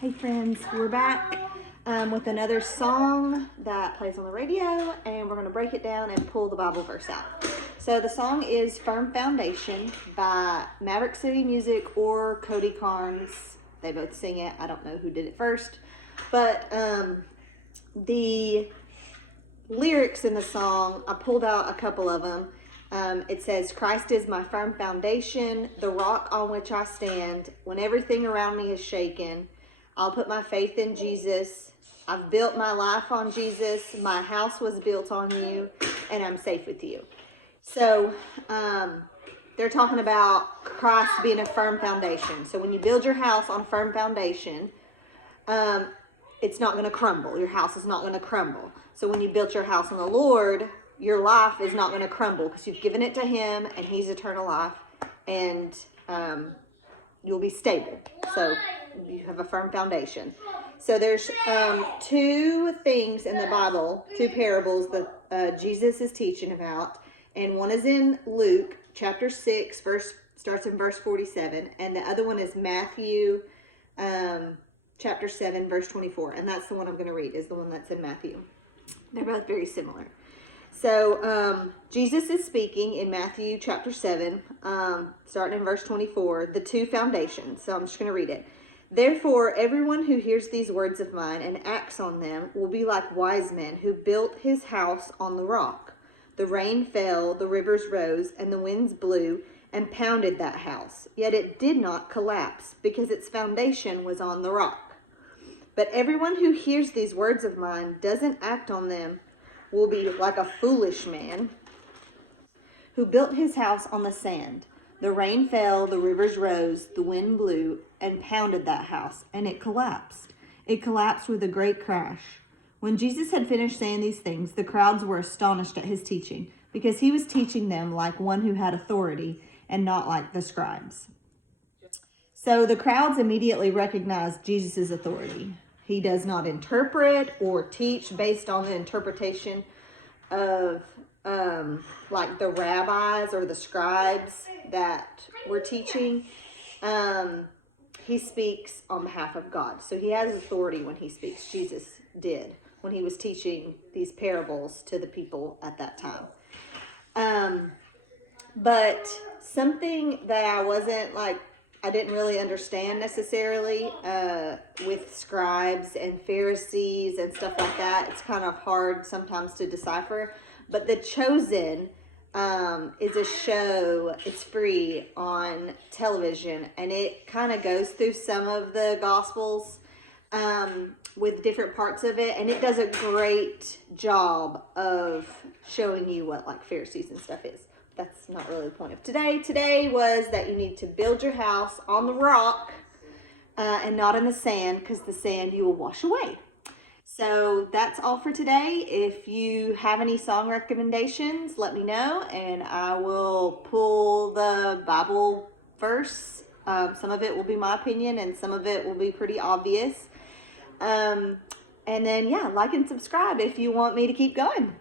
Hey friends, we're back with another song that plays on the radio, and we're going to break it down and pull the Bible verse out. So the song is Firm Foundation by Maverick City Music or Cody Carnes. They both sing it. I don't know who did it first, but the lyrics in the song, I pulled out a couple of them. It says, Christ is my firm foundation, the rock on which I stand. When everything around me is shaken, I'll put my faith in Jesus. I've built my life on Jesus. My house was built on you, and I'm safe with you. So they're talking about Christ being a firm foundation. So when you build your house on a firm foundation, it's not going to crumble. Your house is not going to crumble. So when you built your house on the Lord, your life is not going to crumble because you've given it to Him, and He's eternal life, and you'll be stable. So you have a firm foundation. So there's two things in the Bible, two parables that Jesus is teaching about, and one is in Luke chapter 6, starts in verse 47, and the other one is Matthew chapter 7, verse 24, and that's the one I'm going to read, is the one that's in Matthew. They're both very similar. So Jesus is speaking in Matthew chapter 7, starting in verse 24, the two foundations. So I'm just going to read it. Therefore, everyone who hears these words of mine and acts on them will be like wise men who built his house on the rock. The rain fell, the rivers rose, and the winds blew and pounded that house. Yet it did not collapse because its foundation was on the rock. But everyone who hears these words of mine doesn't act on them will be like a foolish man who built his house on the sand. The rain fell, the rivers rose, the wind blew and pounded that house, and it collapsed. It collapsed with a great crash. When Jesus had finished saying these things, the crowds were astonished at his teaching, because he was teaching them like one who had authority and not like the scribes. So the crowds immediately recognized Jesus' authority. He does not interpret or teach based on the interpretation of like the rabbis or the scribes that were teaching. He speaks on behalf of God. So he has authority when he speaks. Jesus did when he was teaching these parables to the people at that time. But something that I didn't really understand necessarily with scribes and Pharisees and stuff like that. It's kind of hard sometimes to decipher. But The Chosen is a show. It's free on television, and it kind of goes through some of the Gospels with different parts of it, and it does a great job of showing you what like Pharisees and stuff is. That's not really the point of today. Today was that you need to build your house on the rock and not in the sand, because the sand you will wash away. So that's all for today. If you have any song recommendations, let me know, and I will pull the Bible verse. Some of it will be my opinion, and some of it will be pretty obvious. And then, yeah, like and subscribe if you want me to keep going.